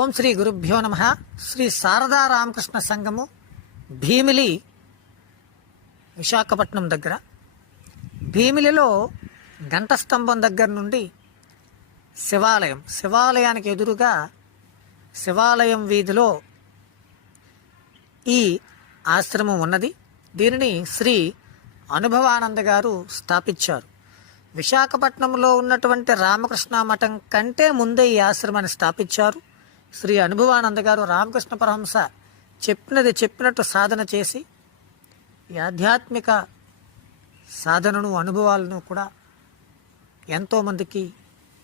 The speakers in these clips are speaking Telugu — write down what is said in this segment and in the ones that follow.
ఓం శ్రీ గురుభ్యో నమ. శ్రీ శారదా రామకృష్ణ సంఘము భీమిలి, విశాఖపట్నం దగ్గర. భీమిలిలో గంట స్తంభం దగ్గర నుండి శివాలయానికి ఎదురుగా శివాలయం వీధిలో ఈ ఆశ్రమం ఉన్నది. దీనిని శ్రీ అనుభవానంద గారు స్థాపించారు. విశాఖపట్నంలో ఉన్నటువంటి రామకృష్ణ మఠం కంటే ముందే ఈ ఆశ్రమాన్ని స్థాపించారు. శ్రీ అనుభవానంద గారు రామకృష్ణ పరమహంస చెప్పినట్టు సాధన చేసి ఈ ఆధ్యాత్మిక సాధనను, అనుభవాలను కూడా ఎంతోమందికి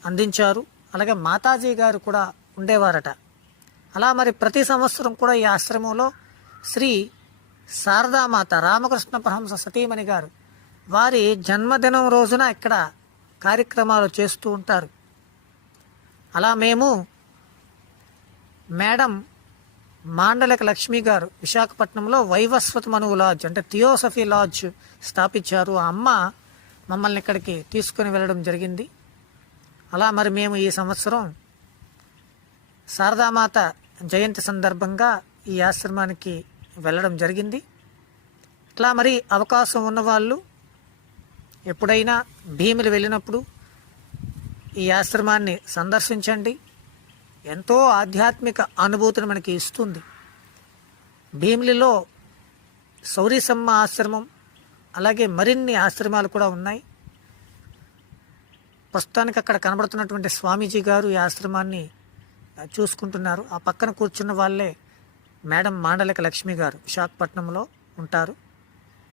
అందించారు. అలాగే మాతాజీ గారు కూడా ఉండేవారట. అలా మరి ప్రతి సంవత్సరం కూడా ఈ ఆశ్రమంలో శ్రీ శారదామాత రామకృష్ణ పరమహంస సతీమణి గారు వారి జన్మదినం రోజున ఇక్కడ కార్యక్రమాలు చేస్తూ ఉంటారు. అలా మేము మేడం మాండలిక లక్ష్మి గారు విశాఖపట్నంలో వైవస్వత మనువు లాడ్జ్ అంటే థియోసఫీ లాడ్జ్ స్థాపించారు. ఆ అమ్మ మమ్మల్ని ఇక్కడికి తీసుకుని వెళ్ళడం జరిగింది. అలా మరి మేము ఈ సంవత్సరం శారదామాత జయంతి సందర్భంగా ఈ ఆశ్రమానికి వెళ్ళడం జరిగింది. ఇట్లా మరి అవకాశం ఉన్నవాళ్ళు ఎప్పుడైనా భీమిలి వెళ్ళినప్పుడు ఈ ఆశ్రమాన్ని సందర్శించండి. ఎంతో ఆధ్యాత్మిక అనుభూతిని మనకి ఇస్తుంది. భీమిలిలో సౌరీసమ్మ ఆశ్రమం, అలాగే మరిన్ని ఆశ్రమాలు కూడా ఉన్నాయి. ప్రస్తుతానికి అక్కడ కనబడుతున్నటువంటి స్వామీజీ గారు ఈ ఆశ్రమాన్ని చూసుకుంటున్నారు. ఆ పక్కన కూర్చున్న వాళ్ళే మేడం మాండలిక లక్ష్మి గారు విశాఖపట్నంలో ఉంటారు.